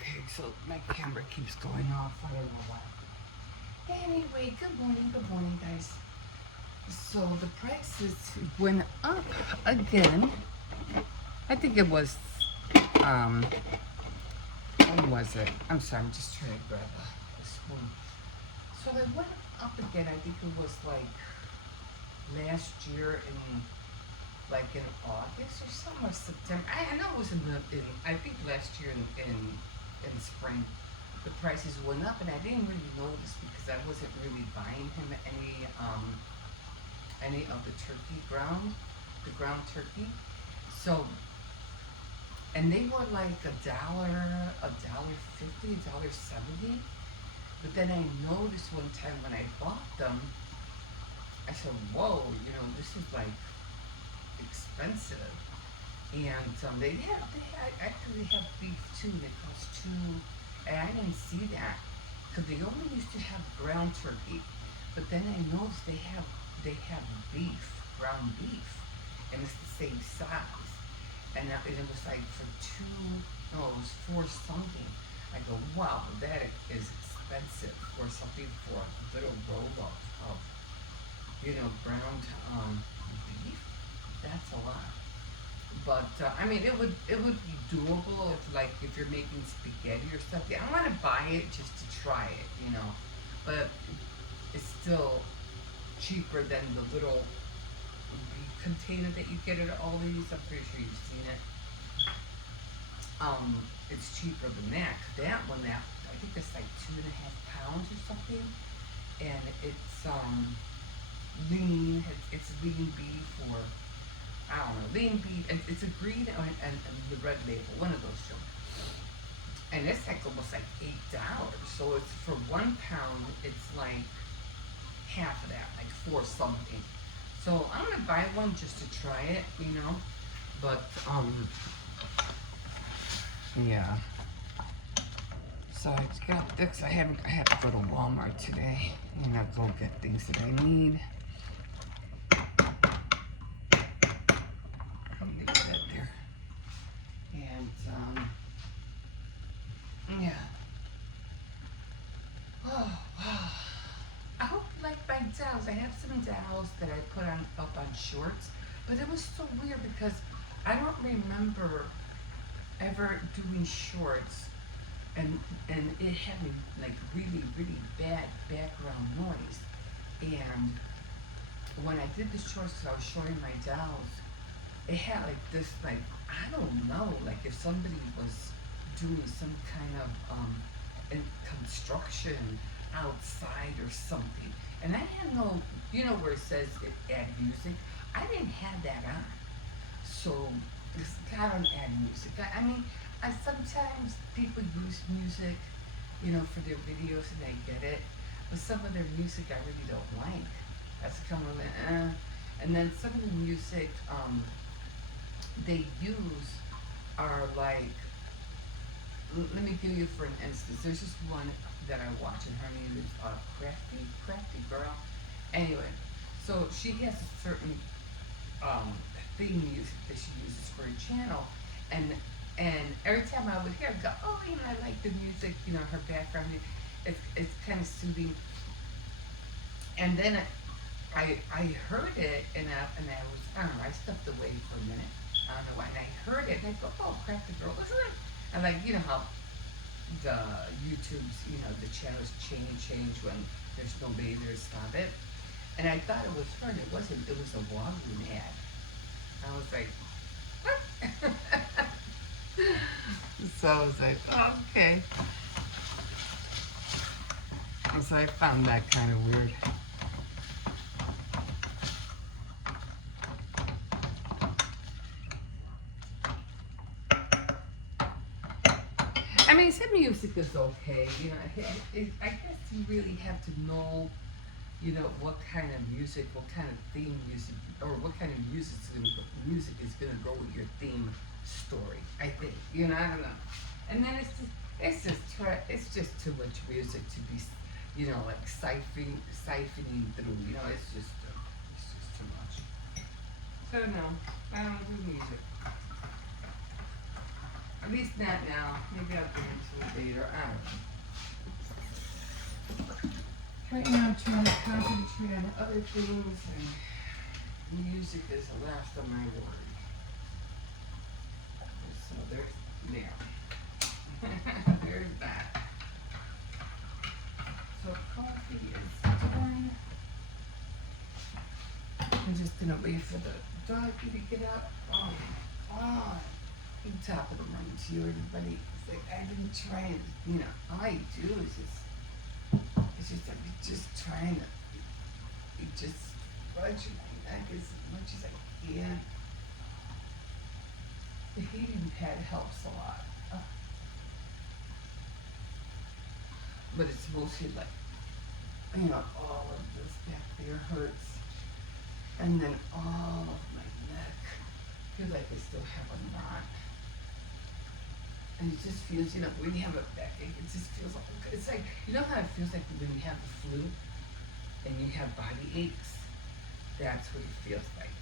Okay, so my camera keeps going off. I don't know why. Anyway, good morning, guys. So the prices went up again. I think it was, um, when was it? I'm sorry, I'm just trying to grab a spoon. So they went up again. I think it was like last year in August or something, or September. I know it was I think last year in spring. The prices went up, and I didn't really notice because I wasn't really buying him any of the turkey the ground turkey. So, and they were like $1.50, $1.70. But then I noticed one time when I bought them, I said, "Whoa, this is like expensive." And actually have beef too. They cost two, and I didn't see that because they only used to have ground turkey. But then I noticed they have ground beef, and it's the same size. And it was like for two, no, it was four something. I go, wow, that is expensive for something for a little roll of ground beef. That's a lot. But I mean, it would be doable if you're making spaghetti or something. I want to buy it just to try it. But it's still cheaper than the little container that you get at Aldi's. I'm pretty sure you've seen it. It's cheaper than that. That one, I think it's like 2.5 pounds or something, and it's lean. It's lean beef or I don't know, lean beef. It's a green and the red label, one of those two. And it's like almost like $8. So it's for 1 pound. It's like half of that, like four something. So I'm gonna buy one just to try it. But yeah. So I got this. I have to go to Walmart today and I'll go get things that I need. I'll leave that there. And yeah. Oh wow. I hope you like my dowels. I have some dowels that I put up on shorts, but it was so weird because I don't remember ever doing shorts and it having like really really bad background noise. And when I did the shorts, 'cause I was showing my dowels, it had like this, like, I don't know, like if somebody was doing some kind of construction outside or something. And I had no, where it says add music. I didn't have that on. So this guy don't add music. I mean, sometimes people use music, for their videos, and I get it. But some of their music I really don't like. That's kind of like, And then some of the music they use are like, let me give you for an instance. There's this one that I watch, and her name is Crafty Girl. Anyway, so she has a certain theme music that she uses for her channel, and every time I would hear it, go, oh, I like the music. Her background, it's kind of soothing. And then I heard it, and I don't know, I stepped away for a minute. I don't know why. And I heard it, and I go, oh, Crafty Girl, listen to it. And like, how the YouTube's, the channels change when there's nobody there to stop it. And I thought it was her, and it wasn't. It was a Walgreens ad. I was like, what? So I was like, oh, okay. So I found that kind of weird. I mean, some music is okay. I guess you really have to know, what kind of music, what kind of theme music, or what kind of music is gonna go with your theme story. I think, I don't know. And then it's just too much music to be, like siphoning through. It's just too much. So no, I don't do music. At least not now. Maybe I'll get into it later. I don't know. Right now I'm trying to concentrate on other things, and music is the last of my worries. So there's there. There's that. So coffee is done. I'm just gonna wait for the doggy to get up. Oh, oh. Top of the morning to you, everybody. It's like I've been trying, all I do is it's just I'm just trying to just scratch my neck as much as I can. The heating pad helps a lot. But it's mostly like, all of this back there hurts. And then all of my neck. I feel like I still have a knot. And it just feels, when you have a backache, it just feels like, it's like, how it feels like when you have the flu and you have body aches? That's what it feels like.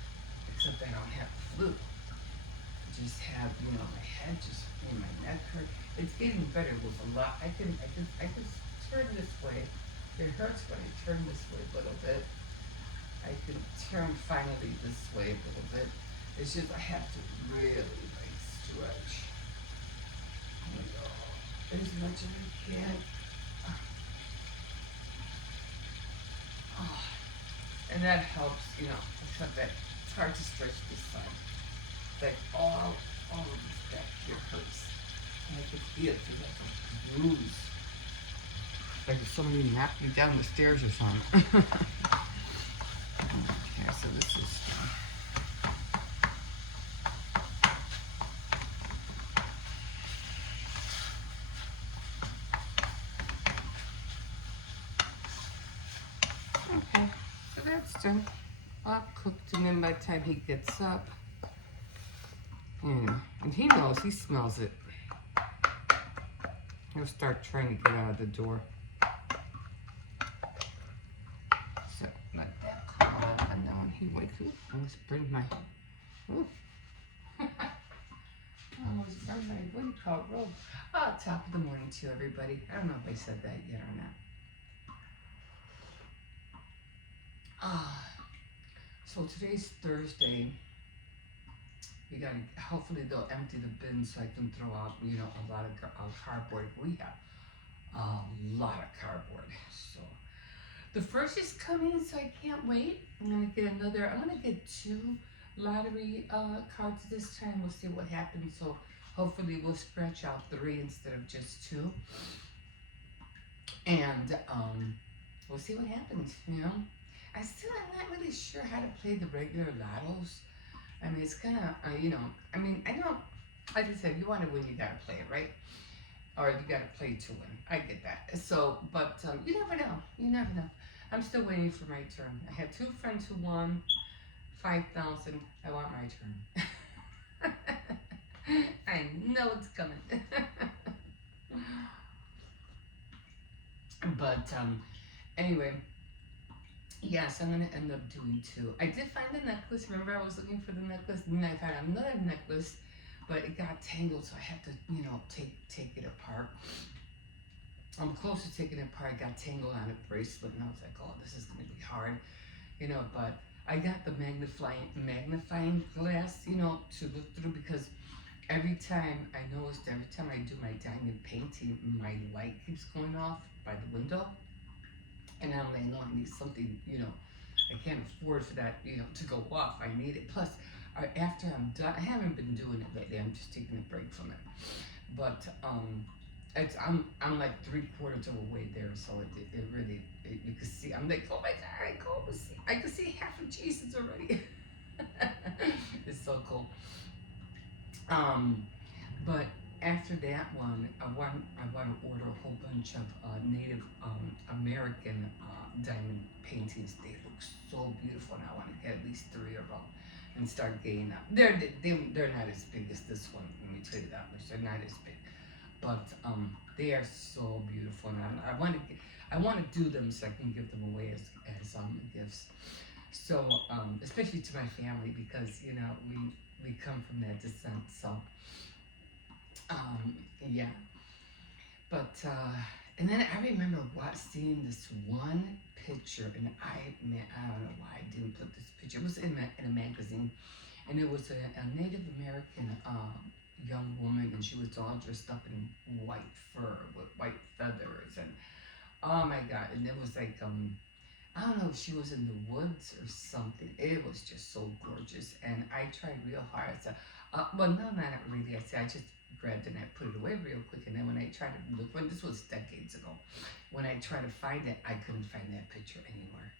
Except I don't have the flu. I just have, my head just, my neck hurt. It's getting better. It was a lot. I can turn this way. It hurts when I turn this way a little bit. I can turn finally this way a little bit. It's just I have to really stretch. As much as I can. Oh. And that helps, except that it's hard to stretch this side. Like all of this back here hurts. And I can feel it like a bruise. Like if somebody knocked me down the stairs or something. Okay, so this is done. Okay, so that's done. All cooked, and then by the time he gets up, and he knows, he smells it. He'll start trying to get out of the door. So let that come on, and then when he wakes up, let's bring my, ooh. I almost burned my, what do you call it, robe. Oh, top of the morning to everybody. I don't know if I said that yet or not. So today's Thursday. We gotta, hopefully they'll empty the bin so I can throw out, a lot of cardboard. We have a lot of cardboard. So the first is coming, so I can't wait. I'm gonna get 2 lottery cards this time. We'll see what happens. So hopefully we'll scratch out 3 instead of just 2. And we'll see what happens, I still am not really sure how to play the regular lottos. I mean, it's kind of, I don't, like I said, if you want to win, you got to play it, right? Or you got to play to win. I get that. So, but you never know. You never know. I'm still waiting for my turn. I had 2 friends who won 5,000. I want my turn. I know it's coming. But anyway, yes, I'm gonna end up doing 2. I did find the necklace. Remember, I was looking for the necklace, and I found another necklace, but it got tangled, so I had to, take it apart. I'm close to taking it apart. I got tangled on a bracelet, and I was like, oh, this is gonna be hard, But I got the magnifying glass, to look through, because every time I do my diamond painting, my light keeps going off by the window. And I'm like, no, I need something, I can't afford for that, to go off. I need it. Plus, after I'm done, I haven't been doing it lately. I'm just taking a break from it. But I'm like 3/4 of a way there, so it really, you can see. I'm like, oh my God, I can see half of Jesus already. It's so cool. But after that one, I want to order a whole bunch of Native American diamond paintings. They look so beautiful, and I want to get at least 3 of them and start getting them. They're not as big as this one. Let me tell you that much. They're not as big, but they are so beautiful, and I want to do them so I can give them away as gifts. So especially to my family, because we come from that descent. So Yeah, but and then I remember seeing this one picture, and man, I don't know why I didn't put this picture. It was in a magazine, and it was a Native American young woman, and she was all dressed up in white fur with white feathers, and oh my god, and it was like I don't know if she was in the woods or something. It was just so gorgeous, and I tried real hard. So, well, no, not really. I just grabbed it and I put it away real quick. And then when I tried to look, when this was decades ago, when I tried to find it, I couldn't find that picture anywhere,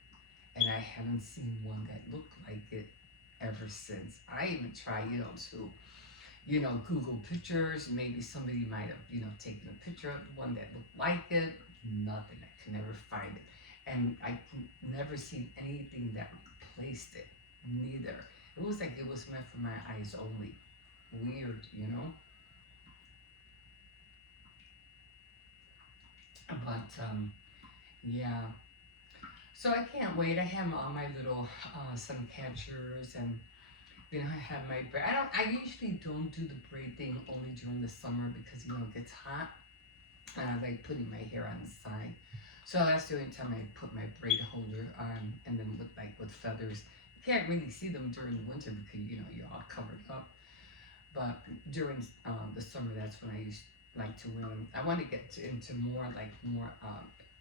and I haven't seen one that looked like it ever since. I even tried, to Google pictures. Maybe somebody might have, taken a picture of one that looked like it. Nothing. I could never find it. And I can never see anything that replaced it. Neither. It was like it was meant for my eyes only. Weird. But yeah. So I can't wait. I have all my little sun catchers, and I have my braid. I usually don't do the braid thing only during the summer because it gets hot, and I like putting my hair on the side. So that's the only time I put my braid holder on, and then with feathers. You can't really see them during the winter because you're all covered up. But during the summer, that's when I used like to wear them. I want to get into more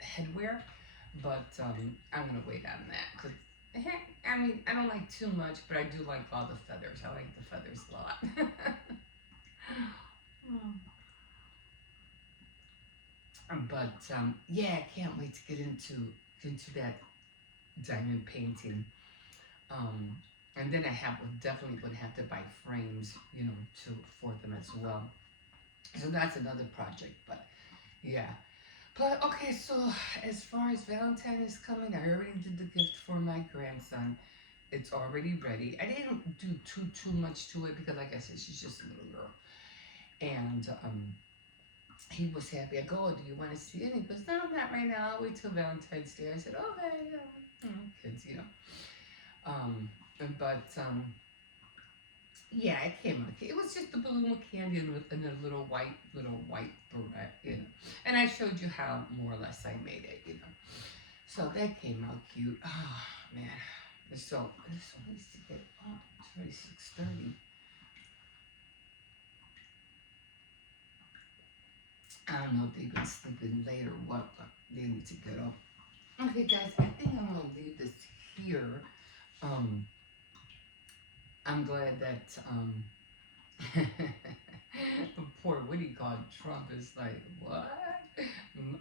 headwear, but I'm gonna wait on that because I mean I don't like too much, but I do like all the feathers. I like the feathers a lot. But yeah, I can't wait to get into that diamond painting. Um, and then definitely would have to buy frames, to for them as well. So that's another project. But yeah. But okay, so as far as Valentine is coming, I already did the gift for my grandson. It's already ready. I didn't do too much to it because, like I said, she's just a little girl, and he was happy. I go, oh, do you want to see it? He goes, no, not right now. I'll wait till Valentine's Day. I said, okay, kids. Um, but yeah, it came out. It was just a balloon with candy and a little white barrette. And I showed you how more or less I made it. So that came out cute. Oh man, so this one needs to get up. It's already 6:30. I don't know if they've been sleeping late or what, but they need to get up. Okay, guys, I think I'm gonna leave this here. Um, I'm glad that poor what do you call it? Trump is like, what?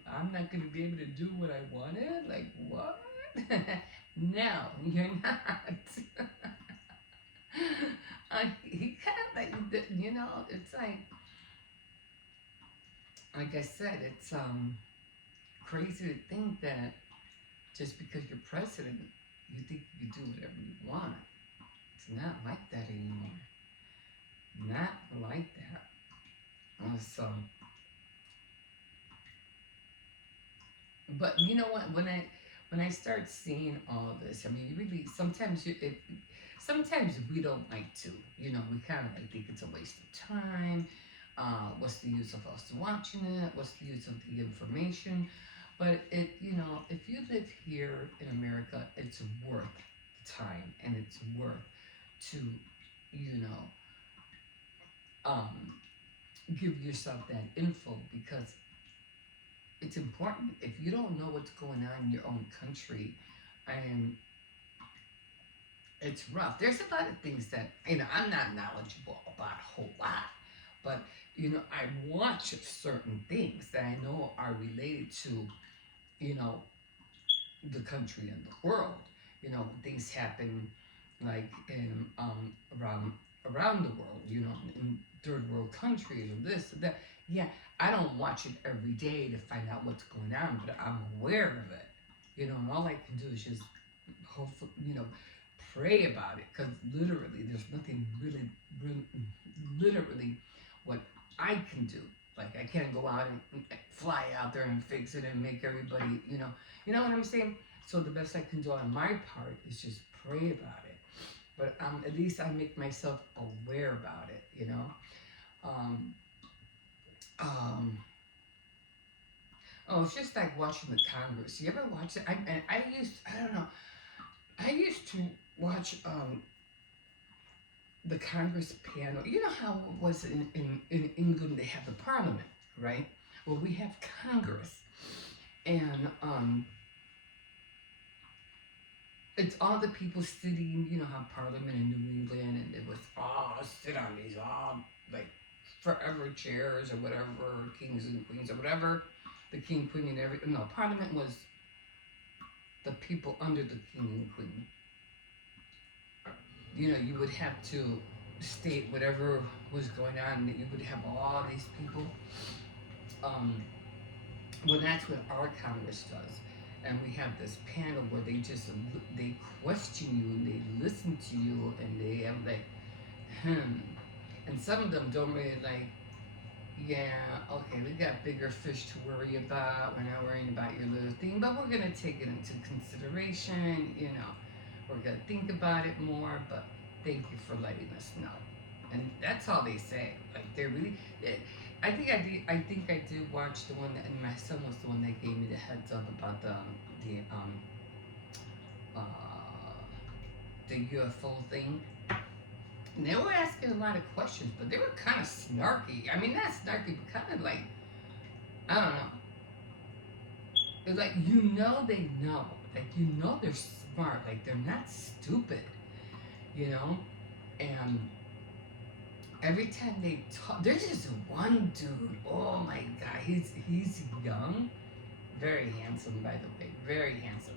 I'm not gonna be able to do what I wanted? Like what? No, you're not. He kind of it's like I said, it's crazy to think that just because you're president, you think you can do whatever you want. It's not like that anymore. Not like that. So, but you know what? When I start seeing all this, I mean, you really sometimes we don't like to. We kind of like think it's a waste of time. What's the use of us watching it? What's the use of the information? But if you live here in America, it's worth the time, and it's worth to, you know, um, give yourself that info because it's important. If you don't know what's going on in your own country, and it's rough. There's a lot of things that I'm not knowledgeable about a whole lot, but I watch certain things that I know are related to you know the country and the world. Things happen like in around the world. In third world countries or this or that. Yeah, I don't watch it every day to find out what's going on, but I'm aware of it. And all I can do is just hopefully, pray about it because literally, there's nothing really, literally, what I can do. Like I can't go out and fly out there and fix it and make everybody, you know what I'm saying. So the best I can do on my part is just pray about it. But at least I make myself aware about it. Um, Um, oh, it's just like watching the Congress. You ever watch it? I don't know. I used to watch the Congress panel. You know how it was in England, they have the Parliament, right? Well, we have Congress. And it's all the people sitting, you know how Parliament in New England, and it was all sit on these all like forever chairs or whatever, kings and queens or whatever, the king, queen, and everything. No, Parliament was the people under the king and queen. You know, you would have to state whatever was going on. You would have all these people. Um, well, that's what our Congress does, and we have this panel where they question you and they listen to you and they have like, hmm, and some of them don't really like. Yeah, okay, we got bigger fish to worry about. We're not worrying about your little thing, but we're gonna take it into consideration. You know, we're gonna think about it more. But thank you for letting us know. And that's all they say. Like they're really. I think I did. I think I did watch the one that, and my son was the one that gave me the heads up about uh, the UFO thing. And they were asking a lot of questions, but they were kind of snarky. I mean, not snarky, but kind of like I don't know. It's like they know, like they're smart, like they're not stupid, you know. And every time they talk, there's just one dude. Oh my god, he's young, very handsome, by the way, very handsome.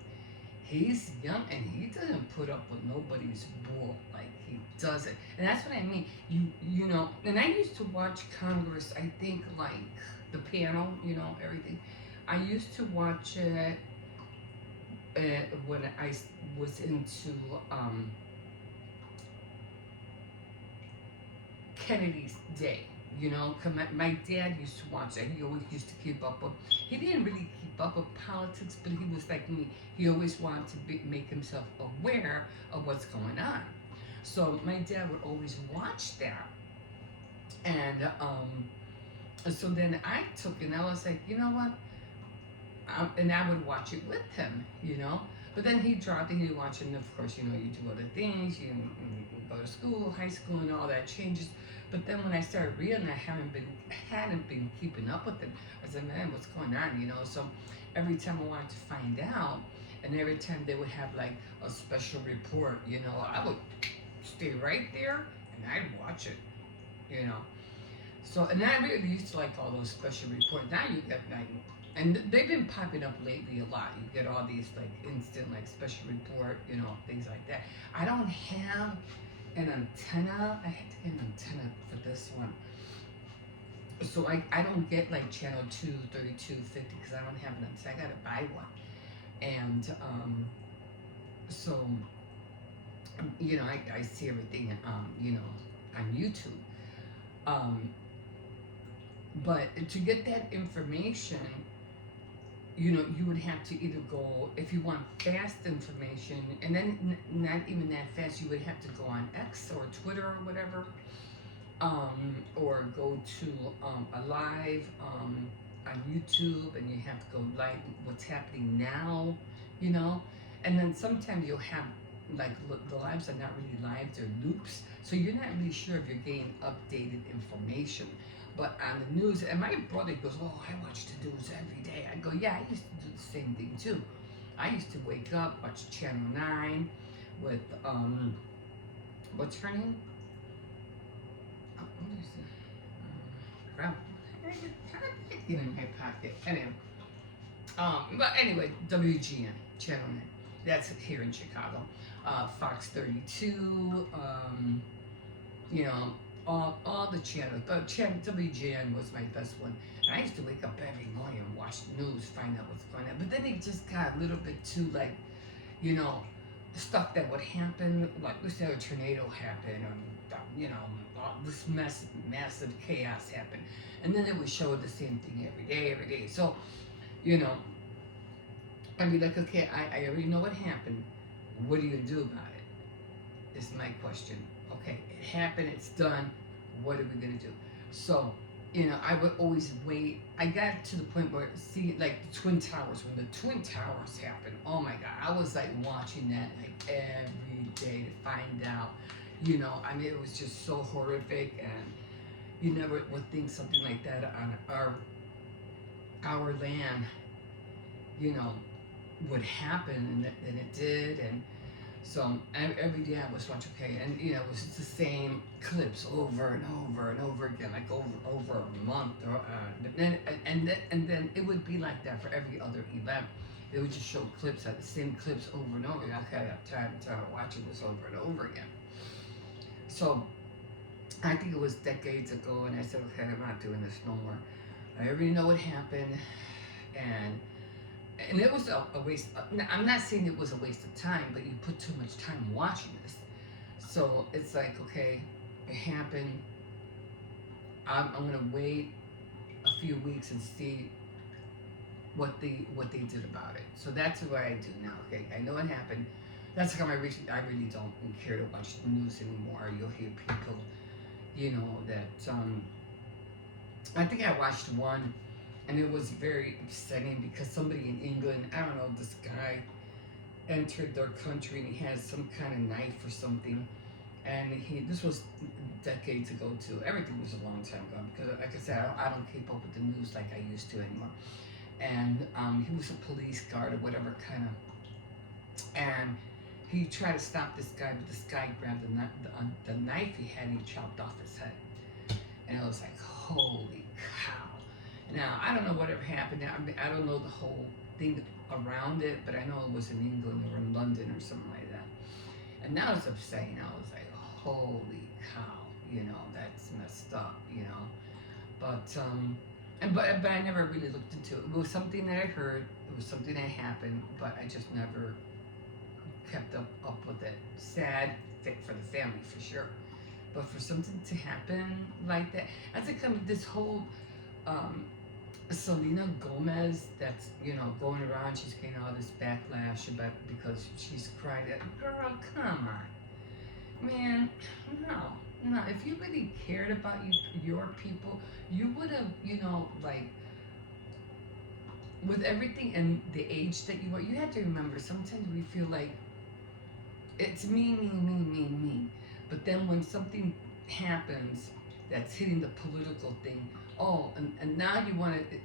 He's young and he doesn't put up with nobody's bull. Like he doesn't, and that's what I mean. You know, and I used to watch Congress. I think like the panel, you know, everything. I used to watch it when I was into Kennedy's day. You know, 'cause my dad used to watch that. He always used to keep up with. He didn't really keep up with politics, but he was like me. He always wanted to make himself aware of what's going on. So my dad would always watch that, and so then I took it, and I was like, you know what? And I would watch it with him, you know. But then he dropped it. He watched it, and of course, you know, you do other things. You go to school, high school, and all that changes. But then when I started reading, I hadn't been keeping up with it. I said, man, what's going on, you know? So every time I wanted to find out, and every time they would have like a special report, you know, I would stay right there and I'd watch it, you know. So, and I really used to like all those special reports. Now you get like, and they've been popping up lately a lot. You get all these like instant like special report, you know, things like that. I don't have an antenna. I had to get an antenna for this one. So I don't get like channel 2, 32, 50 because I don't have an antenna. I gotta buy one. And so, you know, I see everything, you know, on YouTube. Um, but to get that information, you know, you would have to either go, if you want fast information, and then not even that fast, you would have to go on X or Twitter or whatever, or go to a live on YouTube, and you have to go like what's happening now, you know, and then sometimes you'll have like the lives are not really live, they're loops, so you're not really sure if you're getting updated information. But on the news, and my brother goes, "Oh, I watch the news every day." I go, "Yeah, I used to do the same thing too. I used to wake up, watch Channel 9 with what's her name? What is it? Crap. How did it get in my pocket? Anyway, but anyway, WGN Channel 9. That's here in Chicago. Fox 32. You know, all the channels, but WGN was my best one. And I used to wake up every morning and watch the news, find out what's going on. But then it just got a little bit too like, you know, stuff that would happen, like let's say a tornado happened, or you know, all this massive chaos happened, and then it would show the same thing every day. So, you know, I'd be like, okay, I already know what happened. What do you do about it? Is my question. Okay, it happened, it's done. What are we gonna do? So I would always wait. I got to the point where, see, like the Twin Towers, when the Twin Towers happened, oh my God, I was like watching that like every day to find out. I mean, it was just so horrific, and you never would think something like that on our land, you know, would happen, and it did, and so every day I was watching, okay, and it was just the same clips over and over and over again, like over a month, or but then and then it would be like that for every other event. It would just show clips, like the same clips over and over again. Okay, I'm tired of watching this over and over again. So I think it was decades ago, and I said, okay, I'm not doing this no more. I already know what happened, and it was a waste. I'm not saying it was a waste of time, but you put too much time watching this. So it's like, okay, it happened. I'm gonna wait a few weeks and see what they did about it. So that's what I do now. Okay, I know it happened. That's how I really don't care to watch the news anymore. You'll hear people, that I think I watched one, and it was very upsetting because somebody in England, I don't know, this guy entered their country, and he had some kind of knife or something, and this was decades ago too. Everything was a long time ago because, like I said, I don't keep up with the news like I used to anymore. And he was a police guard or whatever kind of, and he tried to stop this guy, but this guy grabbed the knife he had, and he chopped off his head. And I was like, holy cow. Now, I don't know whatever happened. I mean, I don't know the whole thing around it, but I know it was in England or in London or something like that. And that was upsetting. I was like, holy cow, that's messed up. But I never really looked into it. It was something that I heard, it was something that happened, but I just never kept up with it. Sad for the family, for sure. But for something to happen like that, I think this whole um, Selena Gomez that's going around, she's getting all this backlash about because she's crying. Girl, come on, man, no, no. If you really cared about your people, you would have, like with everything and the age that you are. You have to remember. Sometimes we feel like it's me, me, me, me, me. But then when something happens that's hitting the political thing, oh, and now you want to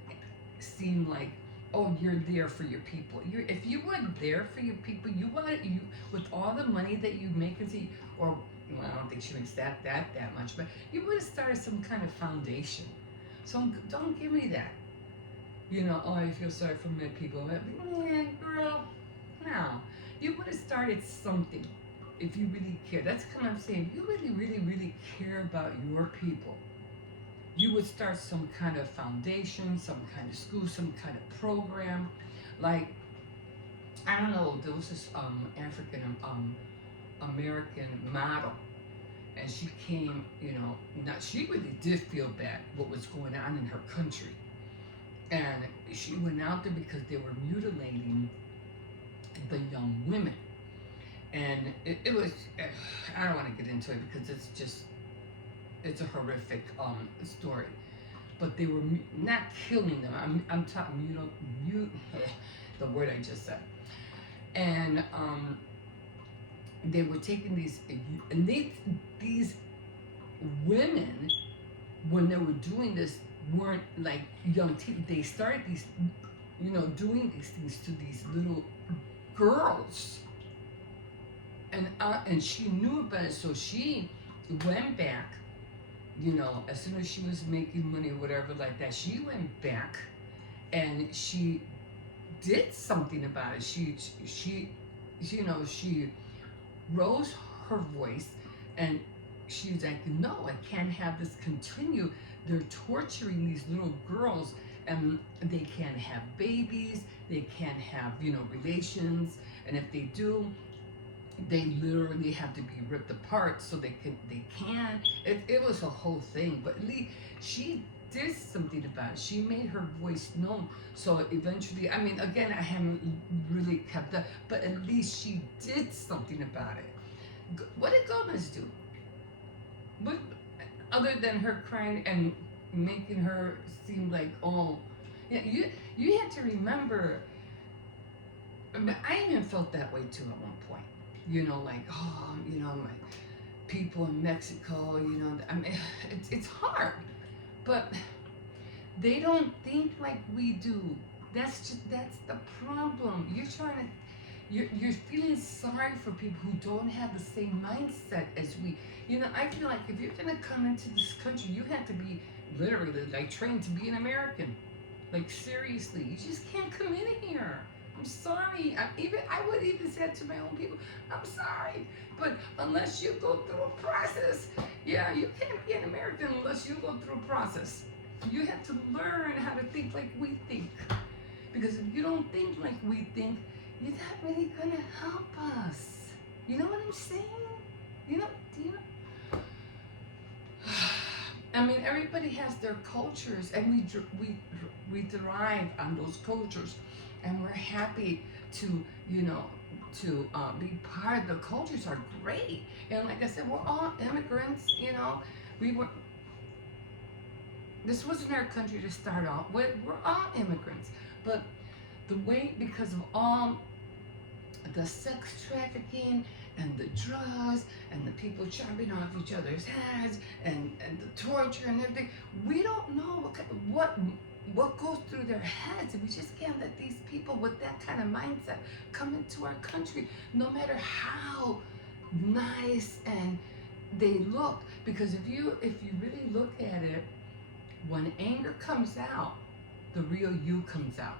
seem like, oh, you're there for your people. If you weren't there for your people, you with all the money that you make, and see, or well, I don't think she makes that much, but you would have started some kind of foundation. So don't give me that. Oh, I feel sorry for my people. Man, girl, no. You would have started something if you really care. That's kind of I'm saying. If you really, really, really care about your people, you would start some kind of foundation, some kind of school, some kind of program. Like, I don't know, there was this African American model, and she came, now she really did feel bad what was going on in her country. And she went out there because they were mutilating the young women. And it was, I don't want to get into it because it's a horrific story. But they were not killing them. I'm talking the word I just said. And they were taking these women, when they were doing this, weren't like young teens. They started doing these things to these little girls, and she knew about it, so she went back. As soon as she was making money or whatever like that, she went back, and she did something about it. She rose her voice, and she's like, no, I can't have this continue. They're torturing these little girls, and they can't have babies, they can't have relations, and if they do, they literally have to be ripped apart so they can. It was a whole thing, but at least she did something about it. She made her voice known. So eventually, I mean, again, I haven't really kept up, but at least she did something about it. What did Gomez do? What, other than her crying and making her seem like, oh, yeah, you had to remember. I mean, I even felt that way too at one point. Like, oh, my people in Mexico. I mean, it's hard, but they don't think like we do. That's the problem. You're feeling sorry for people who don't have the same mindset as we. I feel like if you're gonna come into this country, you have to be literally like trained to be an American. Like seriously, you just can't come in here. I'm sorry. I would even say to my own people, I'm sorry, but unless you go through a process, yeah, you can't be an American unless you go through a process. You have to learn how to think like we think. Because if you don't think like we think, you're not really gonna help us. You know what I'm saying? Do you know? I mean, everybody has their cultures, and we derive on those cultures, and we're happy to be part of the cultures. Are great, and like I said, we're all immigrants. We were. This wasn't our country to start off with. We're all immigrants, but the way because of all the sex trafficking and the drugs and the people chopping off each other's heads and the torture and everything. We don't know what goes through their heads, and we just can't let these people with that kind of mindset come into our country, no matter how nice and they look. Because if you really look at it, when anger comes out, the real you comes out.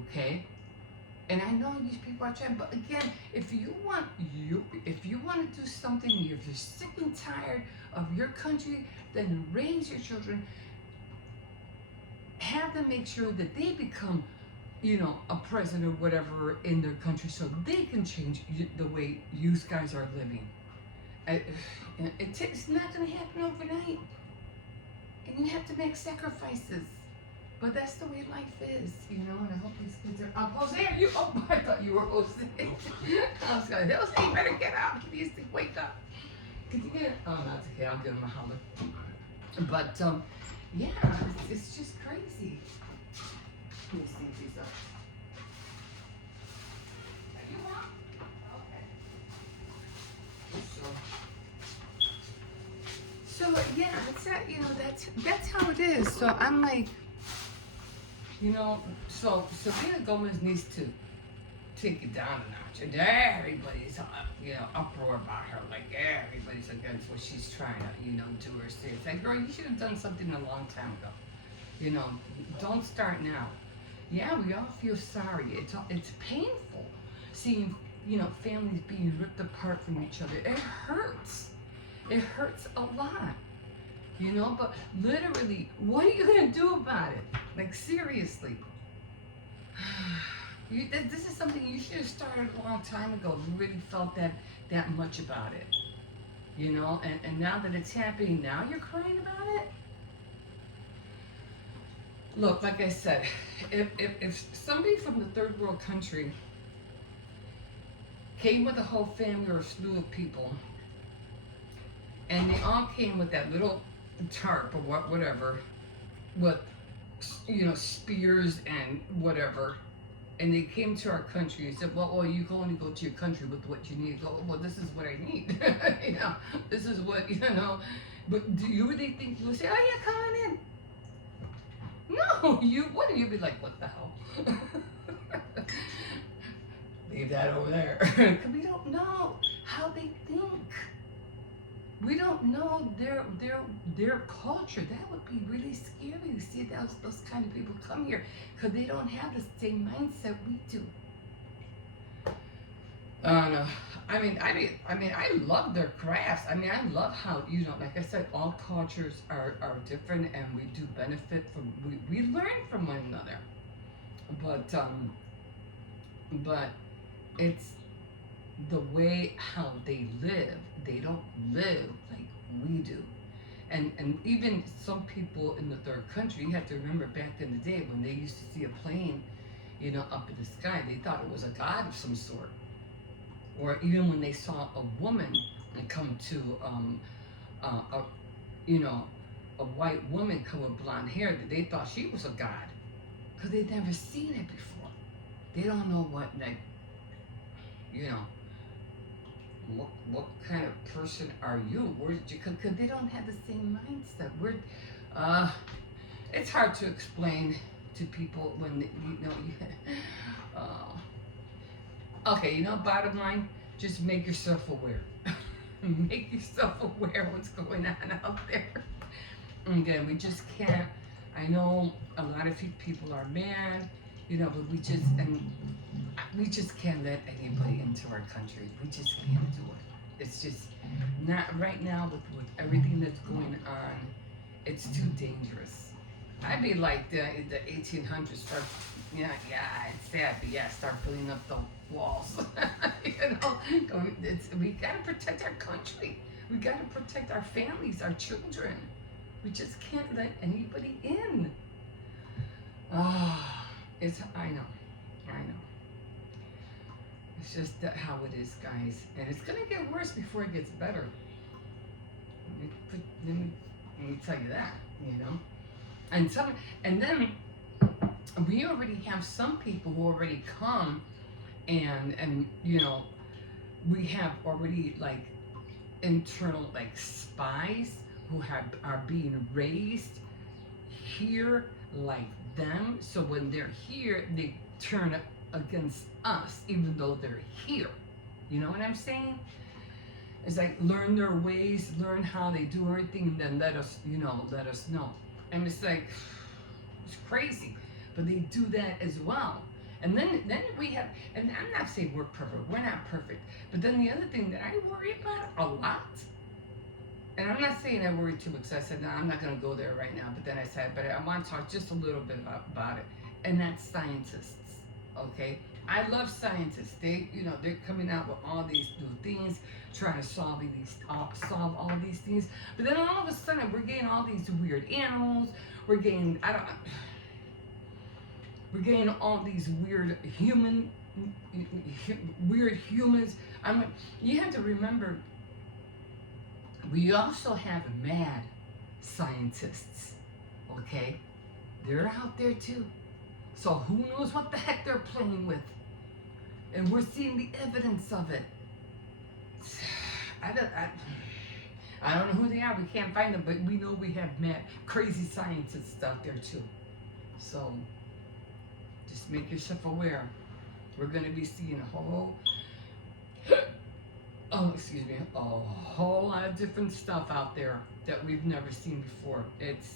Okay? And I know these people are trying, but again, if you want to do something, if you're sick and tired of your country, then raise your children. Have them make sure that they become, a president or whatever in their country, so they can change the way you guys are living. It's not going to happen overnight, and you have to make sacrifices. But that's the way life is, and I hope these kids are up. Jose, are you up? I thought you were Jose. I was going, Jose, you better get up. He needs to wake up. Could you get Oh, no, it's okay. I'll give him a holler. But, yeah, it's just crazy. Let me see if he's up. Are you up? Okay. So yeah, that's how it is. So I'm like, so Selena Gomez needs to take it down a notch. And everybody's, uproar about her. Like, everybody's against what she's trying to do or say. It's like, girl, you should have done something a long time ago. Don't start now. Yeah, we all feel sorry. It's painful seeing, families being ripped apart from each other. It hurts. It hurts a lot. But literally, what are you going to do about it? Like, seriously. This is something you should have started a long time ago if you really felt that much about it. And now that it's happening, now you're crying about it? Look, like I said, if somebody from the third world country came with a whole family or a slew of people, and they all came with that little tarp or whatever, with spears and whatever, and they came to our country and said, well, you can only go to your country with what you need. Go, well, this is what I need. This is what But do you really think you would say, oh yeah, come on in? No, you wouldn't. You'd be like, what the hell? Leave that over there. Because we don't know how they think. We don't know their culture. That would be really scary to see those kind of people come here, because they don't have the same mindset we do. No. I mean, I love their crafts. I mean, I love how, like I said, all cultures are different, and we do benefit from, we learn from one another. But it's the way how they live. They don't live like we do. And even some people in the third country, you have to remember back in the day when they used to see a plane, up in the sky, they thought it was a god of some sort. Or even when they saw a woman come to, a, you know, a white woman come with blonde hair that they thought she was a god because they'd never seen it before. They don't know what, like, you know, what kind of person are you? Where did you come? Because they don't have the same mindset. Uh, it's hard to explain to people when you know. Okay, you know, bottom line, just make yourself aware. Make yourself aware what's going on out there. Again, we just can't. I know a lot of people are mad, you know, but we just can't let anybody into our country. We just can't do it. It's just not right now with everything that's going on. It's too dangerous. I'd be like the 1800s. Start, yeah, it's sad, but yeah, start filling up the walls. you we gotta protect our country. We gotta protect our families, our children. We just can't let anybody in. Ah, I know. It's just how it is, guys, and it's gonna get worse before it gets better. Let me tell you that, you know. And and then we already have some people who already come, and you know, we have already like internal like spies who are being raised here like them. So when they're here, they turn against us, even though they're here. You know what I'm saying? It's like learn their ways, learn how they do everything, and then let us know. And it's like it's crazy, but they do that as well. And then we have, and I'm not saying we're perfect. We're not perfect. But then the other thing that I worry about a lot, and I'm not saying I worry too much. I said, no, I'm not going to go there right now. But then I said, but I want to talk just a little bit about it. And that's scientists, okay? I love scientists. They're coming out with all these new things, trying to solve all these things. But then all of a sudden, we're getting all these weird animals. We're getting all these weird humans. You have to remember, we also have mad scientists, okay? They're out there too. So who knows what the heck they're playing with? And we're seeing the evidence of it. I don't know who they are. We can't find them, but we know we have mad, crazy scientists out there too. So just make yourself aware. We're going to be seeing a whole lot of different stuff out there that we've never seen before. It's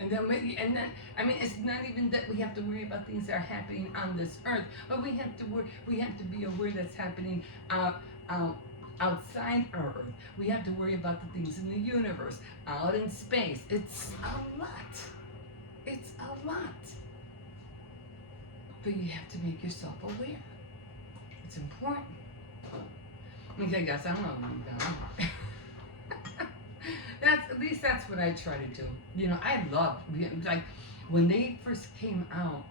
not even that we have to worry about things that are happening on this earth, but we have to be aware that's happening outside our earth. We have to worry about the things in the universe, out in space. It's a lot. It's a lot. But you have to make yourself aware. It's important. Okay, guys, I'm not going down. At least that's what I try to do. I love, like, when they first came out,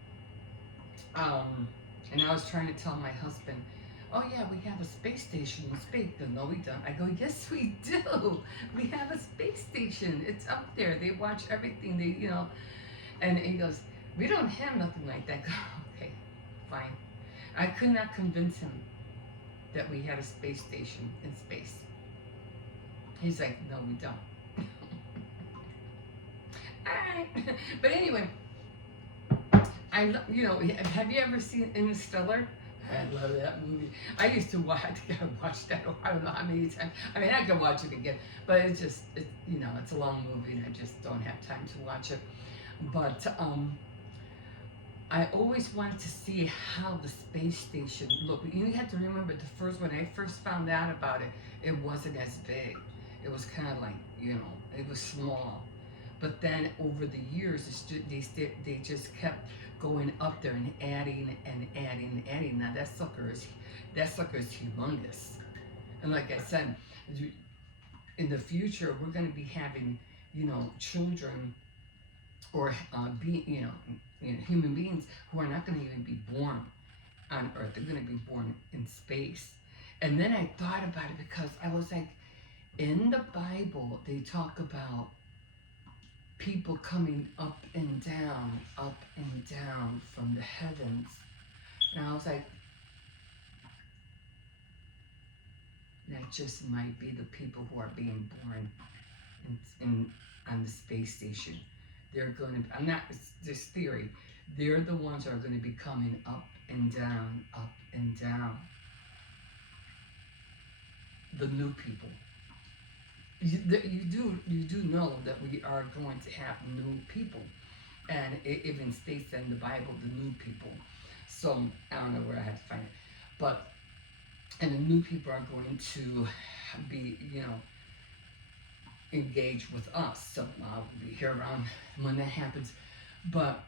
and I was trying to tell my husband, oh yeah, we have a space station in space. No, we don't. I go, yes, we do. We have a space station. It's up there. They watch everything. And he goes, we don't have nothing like that. Okay, fine. I could not convince him that we had a space station in space. He's like, no, we don't. But anyway, have you ever seen Interstellar? I love that movie. I used to watch. I think I watched that. I don't know how many times. I mean, I could watch it again, but it's a long movie, and I just don't have time to watch it. But I always wanted to see how the space station looked. You have to remember, when I first found out about it, it wasn't as big. It was kind of like, it was small. But then over the years, they just kept going up there and adding and adding and adding. Now that sucker is humongous. And like I said, in the future, we're going to be having, children or human beings who are not going to even be born on Earth. They're going to be born in space. And then I thought about it because I was like, in the Bible, they talk about people coming up and down from the heavens. And I was like, that just might be the people who are being born in on the space station. They're going to. I'm not. It's this theory. They're the ones that are going to be coming up and down, up and down. The new people. You do know that we are going to have new people, and it even states in the Bible the new people. So I don't know where I had to find it, but and the new people are going to be, engaged with us. So I'll be here around when that happens, but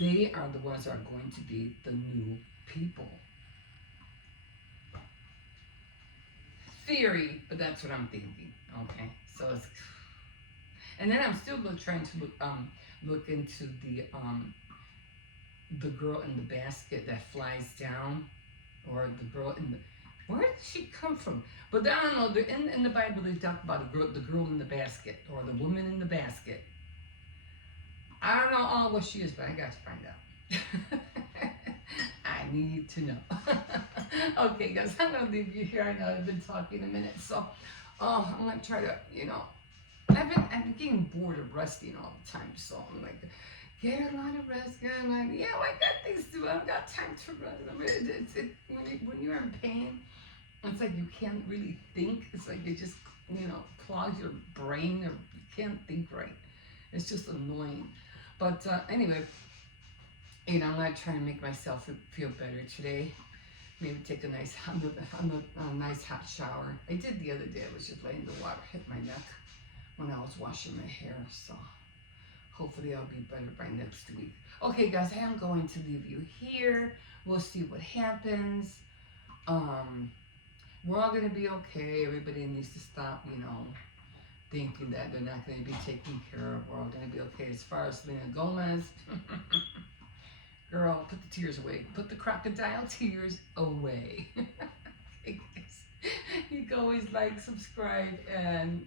they are the ones that are going to be the new people. Theory, but that's what I'm thinking. Okay, so it's, and then I'm still trying to look into the girl in the basket that flies down, or the girl in the, where did she come from? But I don't know. In the Bible they talk about the girl in the basket, or the woman in the basket. I don't know all what she is, but I got to find out. I need to know. Okay, guys, I'm gonna leave you here. I know I've been talking a minute, so I'm gonna try to, I've been getting bored of resting all the time, so I'm like, get a lot of rest. Get a lot. Yeah, I got things to do. I've got time to rest. I mean, when you're in pain, it's like you can't really think. It's like it just, clogs your brain, or you can't think right. It's just annoying. But anyway, I'm gonna try and make myself feel better today. Maybe take a nice, nice hot shower. I did the other day. I was just letting the water hit my neck when I was washing my hair. So hopefully I'll be better by next week. Okay, guys, I am going to leave you here. We'll see what happens. We're all gonna be okay. Everybody needs to stop, thinking that they're not gonna be taken care of. We're all gonna be okay. As far as Selena Gomez. Girl, put the tears away. Put the crocodile tears away. Okay, guys. You can always like, subscribe, and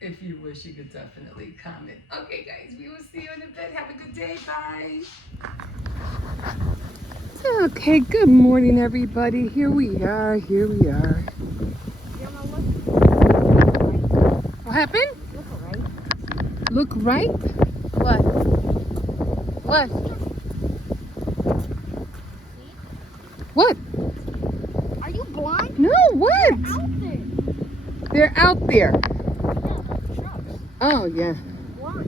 if you wish, you could definitely comment. Okay, guys, we will see you in a bit. Have a good day. Bye. Okay, good morning, everybody. Here we are. What happened? Look right. What? What? Are you blind? No, what? They're out there. They're out there. Yeah, trucks. Oh, yeah. Why?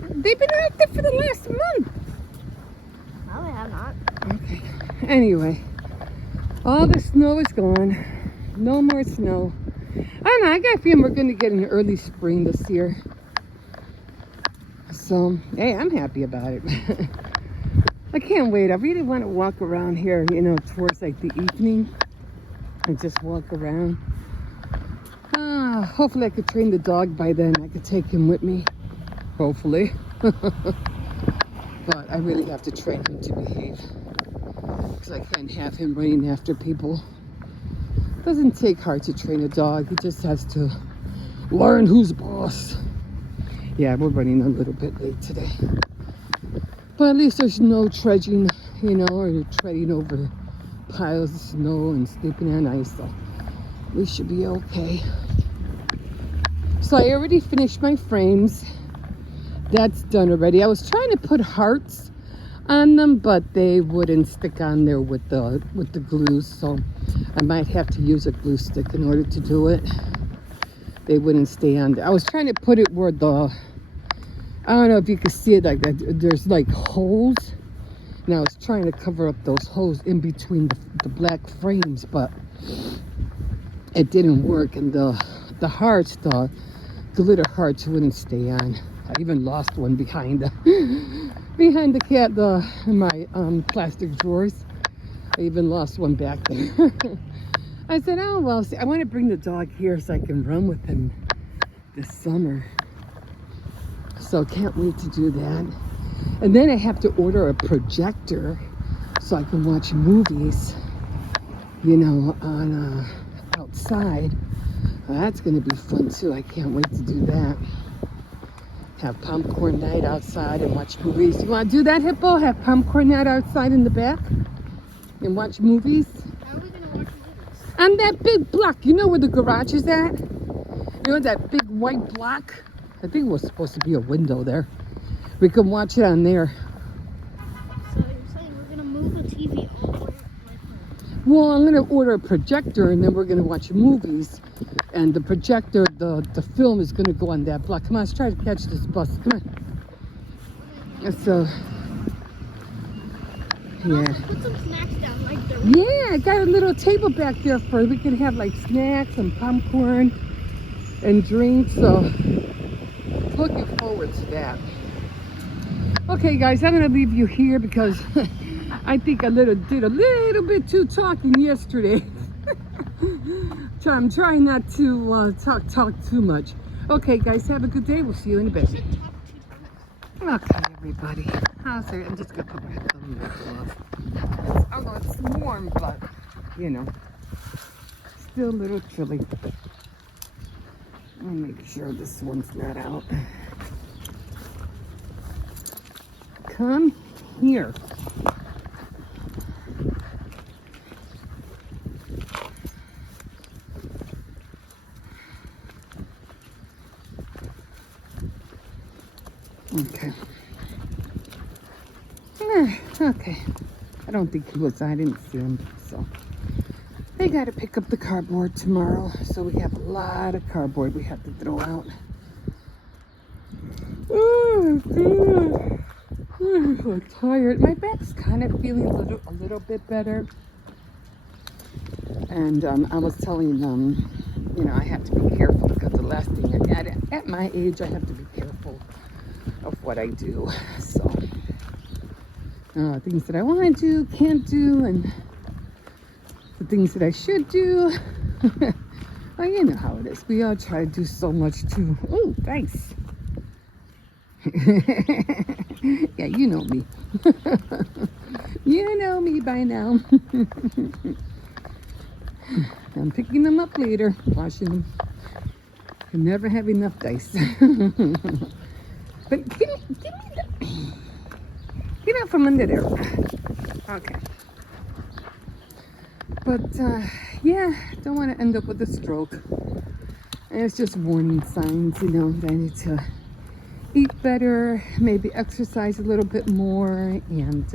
They've been out there for the last month. No, they have not. Okay. Anyway, all the snow is gone. No more snow. I don't know. I got a feeling we're going to get an early spring this year. So, hey, I'm happy about it. I can't wait. I really want to walk around here, towards like the evening and just walk around. Hopefully I could train the dog by then. I could take him with me. Hopefully. But I really have to train him to behave, because I can't have him running after people. It doesn't take hard to train a dog. He just has to learn who's boss. Yeah, we're running a little bit late today. But at least there's no trudging, or treading over piles of snow and sleeping on ice. So we should be okay. So I already finished my frames. That's done already. I was trying to put hearts on them, but they wouldn't stick on there with the glue. So I might have to use a glue stick in order to do it. They wouldn't stay on there. I was trying to put it where I don't know if you can see it, like there's like holes, and I was trying to cover up those holes in between the black frames, but it didn't work, and the hearts, the glitter hearts wouldn't stay on. I even lost one behind the cat, my plastic drawers. I even lost one back there. I said, oh well, see, I want to bring the dog here so I can run with him this summer. So can't wait to do that. And then I have to order a projector so I can watch movies, on outside. Well, that's going to be fun too. I can't wait to do that. Have popcorn night outside and watch movies. You want to do that, Hippo? Have popcorn night outside in the back and watch movies? How are we gonna watch movies? On that big block. You know where the garage is at? You know that big white block? I think it was supposed to be a window there. We can watch it on there. So you're saying we're gonna move the TV all the way like that? Well, I'm gonna order a projector and then we're gonna watch movies. And the projector, the film is gonna go on that block. Come on, let's try to catch this bus. Come on. So, And yeah. also put some snacks down, like the Yeah, I got a little table back there for we can have like snacks and popcorn and drinks. So, looking forward to that. Okay, guys, I'm gonna leave you here because I think I did a little bit too talking yesterday. I'm trying not to talk too much. Okay, guys, have a good day. We'll see you in a bit. should talk 2 times. Okay, everybody. How's it? I'm just gonna put my thumb back off. Although it's warm, but you know, still a little chilly. Let me make sure this one's not out. Come here. Okay. Okay. I don't think he was. I didn't see him. So they got to pick up the cardboard tomorrow. So we have a lot of cardboard we have to throw out. Oh, God. I'm so tired. My back's kind of feeling a little bit better. And I was telling them, you know, I have to be careful because the last thing at my age, I have to be careful of what I do. So things that I want to do, can't do, and the things that I should do. Well, you know how it is. We all try to do so much too. Oh, thanks. Yeah, you know me. You know me by now. I'm picking them up later, washing them. Can never have enough dice. But give me get out from under there. Okay. But yeah, don't want to end up with a stroke. And it's just warning signs, you know, that I need to eat better, maybe exercise a little bit more, and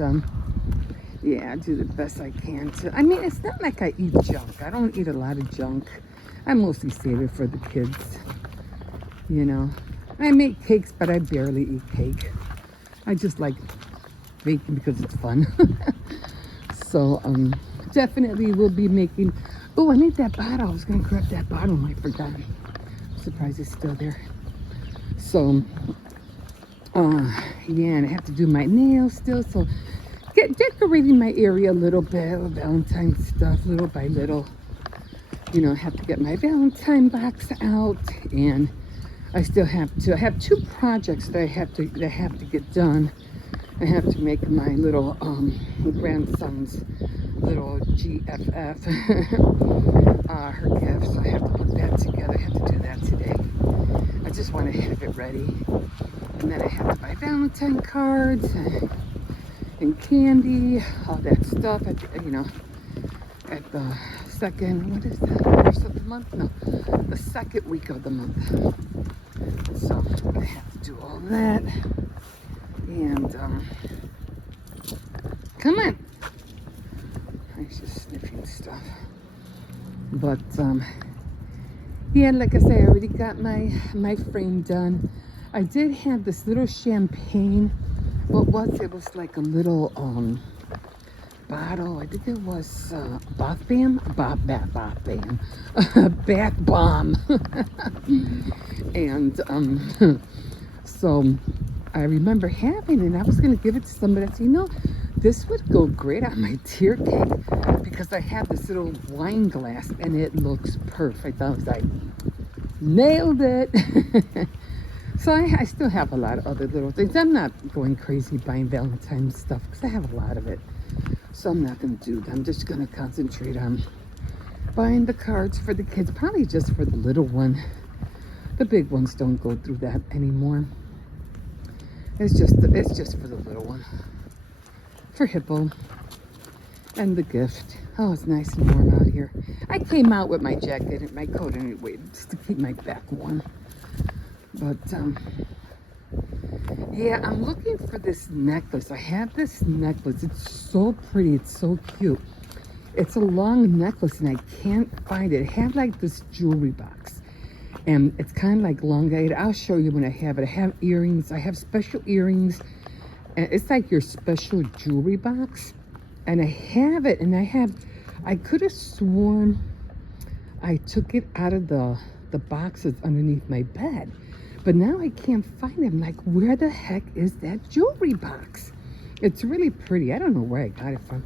yeah, do the best I can to. I mean, it's not like I eat junk. I don't eat a lot of junk. I mostly save it for the kids. You know, I make cakes, but I barely eat cake. I just like baking because it's fun. So definitely we'll be making. Oh, I need that bottle. I was gonna grab that bottle and I forgot. I'm surprised it's still there. So yeah, and I have to do my nails still. So decorating my area a little bit with Valentine's stuff, little by little. You know, I have to get my Valentine box out, and I still have to. I have 2 projects that I have to get done. I have to make my little grandson's little GFF her gift. So I have to put that together. I have to do that today. I just want to have it ready, and then I have to buy Valentine cards and candy, all that stuff. You know, at the second, what is that? First of the month? No, the second week of the month. So I have to do all that. And come on. I was just sniffing stuff. But yeah, like I say, I already got my frame done. I did have this little champagne. What was it? It was like a little bottle. I think it was bath bomb. And so I remember having it, and I was going to give it to somebody. I said, you know, this would go great on my tear cake because I have this little wine glass and it looks perfect. I was like, nailed it. So I still have a lot of other little things. I'm not going crazy buying Valentine's stuff because I have a lot of it. So I'm not going to do that. I'm just going to concentrate on buying the cards for the kids, probably just for the little one. The big ones don't go through that anymore. It's just for the little one, for Hippo, and the gift. Oh, it's nice and warm out here. I came out with my jacket and my coat anyway, just to keep my back warm. But yeah, I'm looking for this necklace. I have this necklace. It's so pretty. It's so cute. It's a long necklace and I can't find it. I have like this jewelry box and it's kind of like elongated. I'll show you when I have it. I have earrings. I have special earrings and it's like your special jewelry box. And I have it and I could have sworn I took it out of the boxes underneath my bed. But now I can't find it. I'm like, where the heck is that jewelry box? It's really pretty. I don't know where I got it from.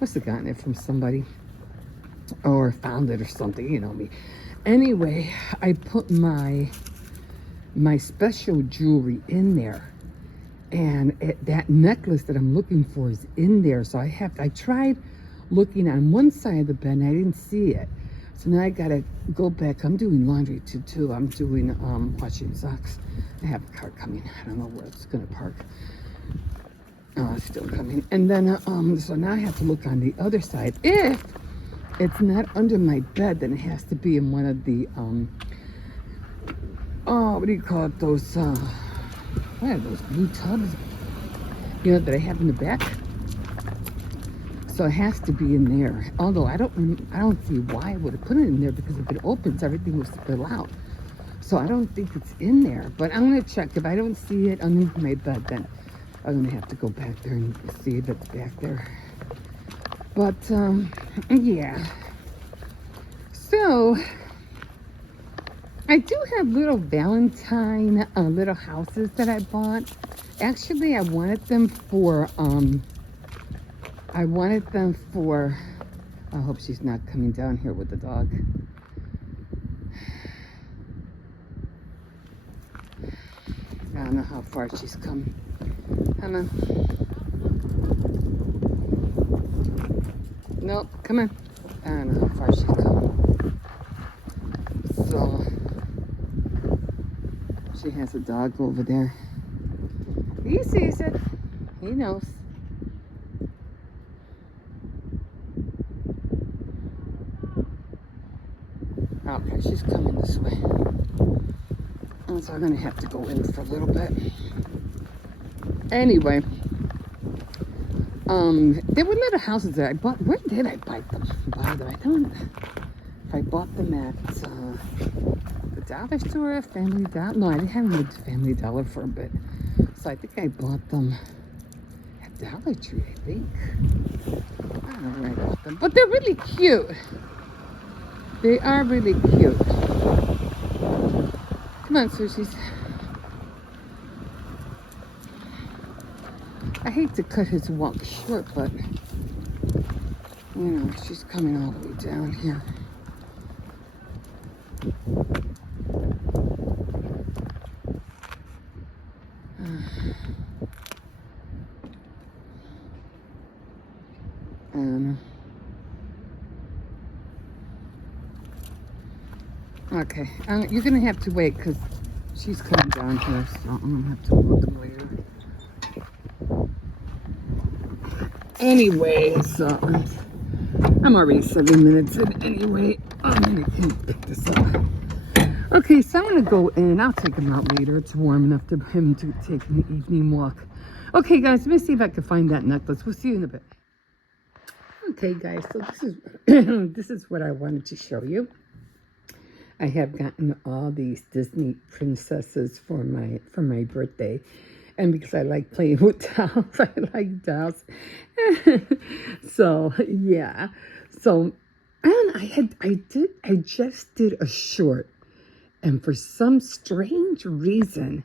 Must have gotten it from somebody or found it or something, you know me. Anyway, I put my special jewelry in there, and that necklace that I'm looking for is in there. So I tried looking on one side of the bed and I didn't see it. So now I gotta go back. I'm doing laundry too. I'm doing washing socks. I have a car coming. I don't know where it's gonna park. Oh, it's still coming. And then, so now I have to look on the other side. If it's not under my bed, then it has to be in one of the, oh, what do you call it? Those, what are those blue tubs? You know, that I have in the back. So it has to be in there. Although I don't see why I would have put it in there because if it opens, everything will spill out. So I don't think it's in there. But I'm gonna check. If I don't see it underneath my bed, then I'm gonna have to go back there and see if it's back there. But yeah. So I do have little Valentine little houses that I bought. Actually, I wanted them for I hope she's not coming down here with the dog. I don't know how far she's come. Come on. Nope, come on. I don't know how far she's come. So, she has a dog over there. He sees it. He knows. Okay, she's coming this way. So I'm gonna have to go in for a little bit. Anyway, there were little houses that I bought. Where did I buy them? I don't. If I bought them at the dollar store, Family Dollar. No, I didn't have them at Family Dollar for a bit. So I think I bought them at Dollar Tree. I think. I don't know where I bought them, but they're really cute. They are really cute. Come on, Susie's. I hate to cut his walk short, but you know, she's coming all the way down here. Okay, you're gonna have to wait because she's coming down here, so I'm gonna have to look later. Anyway, so I'm already 7 minutes in anyway. I'm gonna pick this up. Okay, so I'm gonna go in. I'll take him out later. It's warm enough for him to take an evening walk. Okay, guys, let me see if I can find that necklace. We'll see you in a bit. Okay, guys, so this is this is what I wanted to show you. I have gotten all these Disney princesses for my birthday. And because I like playing with dolls, I like dolls. So yeah. So and I just did a short, and for some strange reason,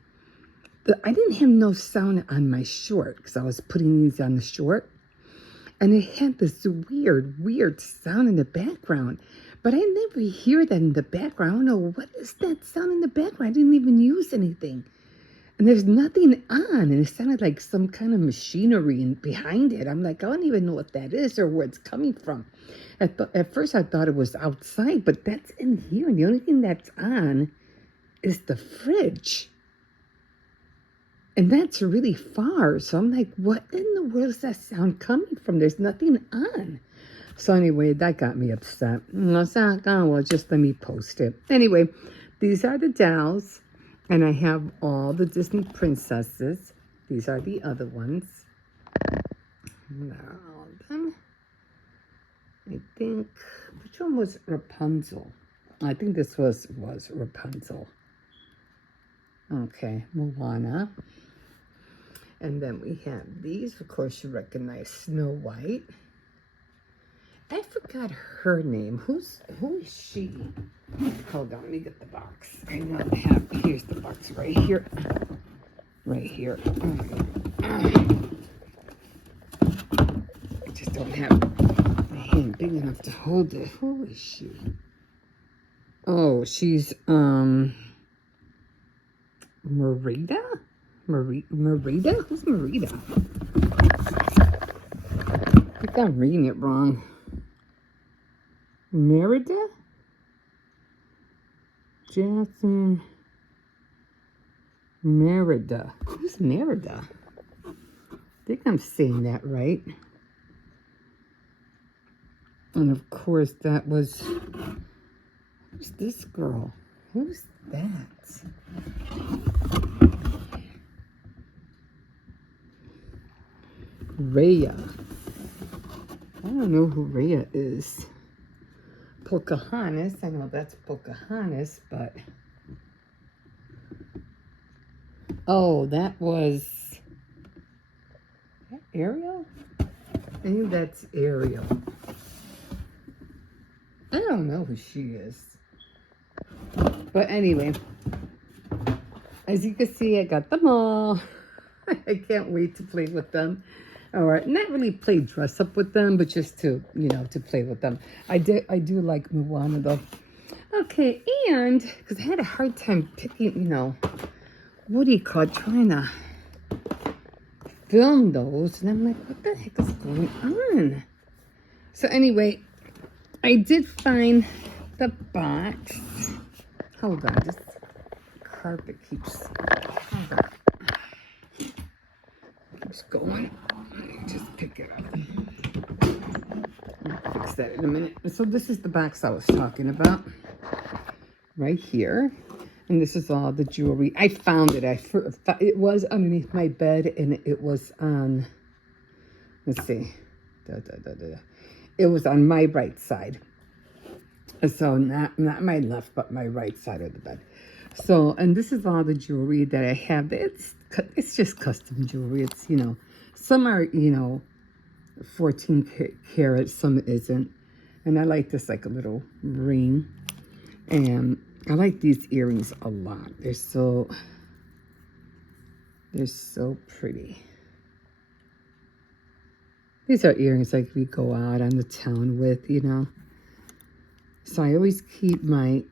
I didn't have no sound on my short because I was putting these on the short. And it had this weird sound in the background. But I never hear that in the background. I don't know, what is that sound in the background? I didn't even use anything. And there's nothing on. And it sounded like some kind of machinery behind it. I'm like, I don't even know what that is or where it's coming from. At first I thought it was outside, but that's in here. And the only thing that's on is the fridge. And that's really far. So I'm like, what in the world is that sound coming from? There's nothing on. So anyway, that got me upset. And I was like, oh, well, just let me post it. Anyway, these are the dolls. And I have all the Disney princesses. These are the other ones. And they're all of them. I think, which one was Rapunzel? I think this was Rapunzel. Okay, Moana. And then we have these. Of course, you recognize Snow White. I forgot her name. Who is she? Hold on, let me get the box. I know I have. Here's the box right here. Right here. I just don't have my hand big enough to hold it. Who is she? Oh, she's Merida? Merida? Who's Merida? I think I'm reading it wrong. Merida? Jasmine Merida. Who's Merida? I think I'm saying that right. And of course, that was... Who's this girl? Who's that? Rhea. I don't know who Rhea is. Pocahontas. I know that's Pocahontas, but... Oh, that was... That Ariel? I think that's Ariel. I don't know who she is. But anyway, as you can see, I got them all. I can't wait to play with them. Or not really play dress up with them, but just to, to play with them. I do like Moana though. Okay, and because I had a hard time picking, what do you call it, trying to film those. And I'm like, what the heck is going on? So anyway, I did find the box. Hold on, this carpet keeps going. Let me just pick it up. I'll fix that in a minute. So this is the box I was talking about. Right here. And this is all the jewelry. I found it. It was underneath my bed and it was on, let's see. It was on my right side. So not my left, but my right side of the bed. So, and this is all the jewelry that I have. It's just custom jewelry. It's, some are, 14 karat, some isn't. And I like this like a little ring. And I like these earrings a lot. They're so pretty. These are earrings like we go out on the town with, So I always keep my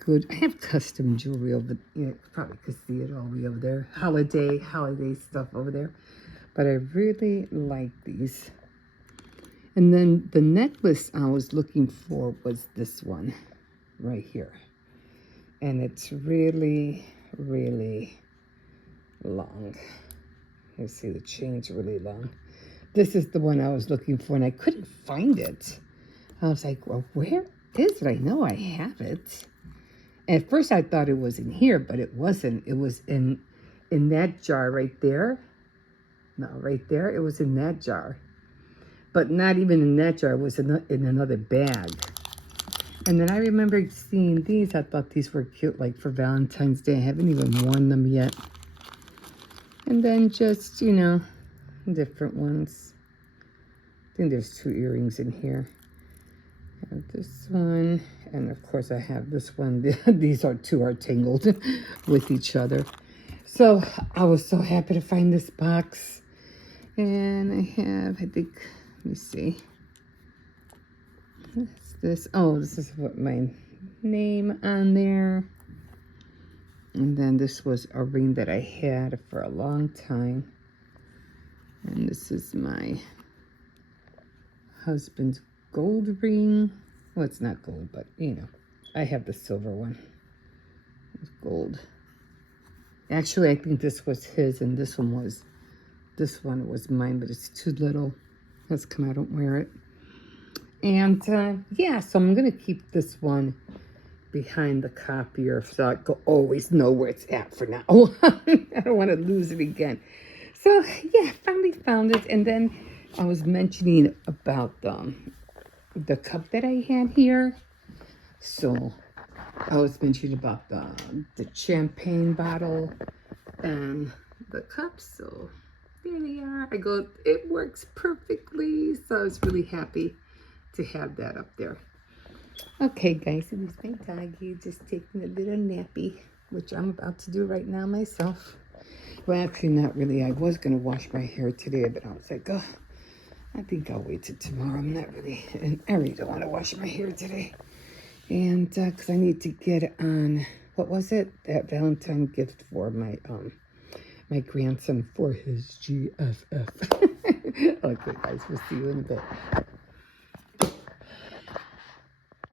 good. I have custom jewelry over. You probably could see it all the way over there. Holiday stuff over there. But I really like these. And then the necklace I was looking for was this one right here. And it's really, really long. You see the chain's really long. This is the one I was looking for and I couldn't find it. I was like, well, where is it? I know I have it. At first I thought it was in here, but it wasn't. It was in that jar right there. No, right there. It was in that jar. But not even in that jar. It was in another bag. And then I remember seeing these. I thought these were cute, like for Valentine's Day. I haven't even worn them yet. And then just, different ones. I think there's 2 earrings in here. I have this one. And of course I have this one. These two are tangled with each other. So I was so happy to find this box. And I have, I think, let me see. What's this? Oh, this is what my name on there. And then this was a ring that I had for a long time. And this is my husband's gold ring. Well, it's not gold, but I have the silver one. It's gold. Actually, I think this was his and this one was mine, but it's too little. That's come I don't wear it. And yeah, so I'm going to keep this one behind the copier so I can always know where it's at for now. I don't want to lose it again. So yeah, finally found it. And then I was mentioning about the cup that I had here. So I was mentioning about the champagne bottle and the cup. So there they are. It works perfectly. So I was really happy to have that up there. Okay, guys, it is my doggy just taking a little nappy, which I'm about to do right now myself. Well, actually, not really. I was going to wash my hair today, but I was like, oh, I think I'll wait till tomorrow. I'm not really, and I really don't want to wash my hair today. And because I need to get on, what was it? That Valentine gift for my grandson for his GFF. Okay, guys, we'll see you in a bit.